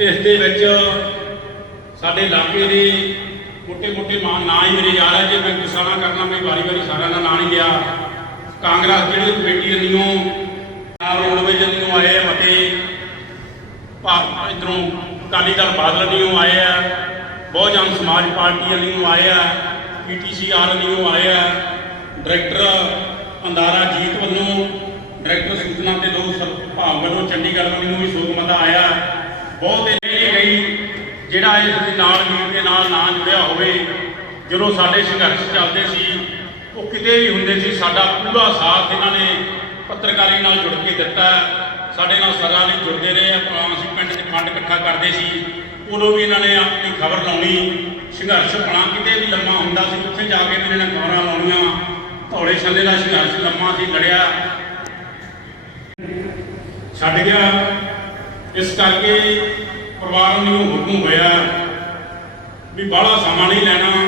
ਇਸ ਦੇ ਵਿੱਚ ਸਾਡੇ ਇਲਾਕੇ ਦੇ ਮੋਟੇ-ਮੋਟੇ ਮਾਨ ਨਾਂ ਹੀ ਮੇਰੇ ਯਾਰ ਹੈ, ਜੇ ਮੈਂ ਕਿਸਾਨਾ ਕਰਨਾ, ਮੈਂ ਵਾਰੀ-ਵਾਰੀ ਸਾਰਿਆਂ ਦਾ ਨਾਂ ਨਹੀਂ ਗਿਆ ਕਾਂਗਰਸ ਜਿਹੜੀ ਕਮੇਟੀ ਅਨੀਓ ਰੋਡਵੇਜ ਅਨੀਓ ਆਏ ਆ ਮਤੇ ਭਾਰਤ ਇਧਰੋਂ ਕਾਲੀ ਦਲ ਬਾਦਲ ਅਨੀਓ ਆਏ ਆ, ਬਹੁਜਨ ਸਮਾਜ ਪਾਰਟੀ ਅਨੀਓ ਆਏ ਆ ਪੀਟੀਸੀਆਰ ਅਨੀਓ ਆਏ ਆ, ਡਾਇਰੈਕਟਰ ਅੰਦਾਰਾ ਜੀਤ ਵੱਲੋਂ, ਡਾਇਰੈਕਟਰ ਸੂਚਨਾ ਤੇ ਲੋਕ ਭਾਵ ਵੱਲੋਂ ਚੰਡੀਗੜ੍ਹ ਵੱਲੋਂ ਵੀ ਸੋਚ ਬਹੁਤ ਇਹ ਨਹੀਂ ਗਈ। ਜਿਹੜਾ ਇਸ ਦੇ ਨਾਲ ਵੀਰ ਦੇ ਨਾਲ ਨਾ ਜੁੜਿਆ ਹੋਵੇ, ਜਦੋਂ ਸਾਡੇ ਸੰਘਰਸ਼ ਚੱਲਦੇ ਸੀ, ਉਹ ਕਿਤੇ ਵੀ ਹੁੰਦੇ ਸੀ, ਸਾਡਾ ਪੂਰਾ ਸਾਥ ਇਹਨਾਂ ਨੇ ਪੱਤਰਕਾਰੀ ਨਾਲ ਜੁੜ ਕੇ ਦਿੱਤਾ। ਸਾਡੇ ਨਾਲ ਸਦਾ ਲਈ ਜੁੜਦੇ ਰਹੇ, ਆਪਾਂ ਅਸੀਂ ਪਿੰਡ 'ਚ ਫੰਡ ਇਕੱਠਾ ਕਰਦੇ ਸੀ। ਉਦੋਂ ਵੀ ਇਹਨਾਂ ਨੇ ਆਪਣੀ ਖਬਰ ਲਾਉਣੀ। ਸੰਘਰਸ਼ ਬਣਾ ਕਿਤੇ ਵੀ ਲੰਮਾ ਹੁੰਦਾ ਸੀ, ਉੱਥੇ ਜਾ ਕੇ ਵੀ ਇਹਨਾਂ ਨੇ ਖਬਰਾਂ ਲਾਉਣੀਆਂ। ਧੌਲੇ ਛੱਲੇ ਦਾ ਸੰਘਰਸ਼ ਲੰਮਾ ਸੀ, ਲੜਿਆ। ਛੱਡ ਗਿਆ। ਇਸ ਕਰਕੇ ਪਰਿਵਾਰ ਨੂੰ ਹੁਕਮ ਹੋਇਆ ਵੀ ਬਾਹਲਾ ਸਮਾਂ ਨਹੀਂ ਲੈਣਾ।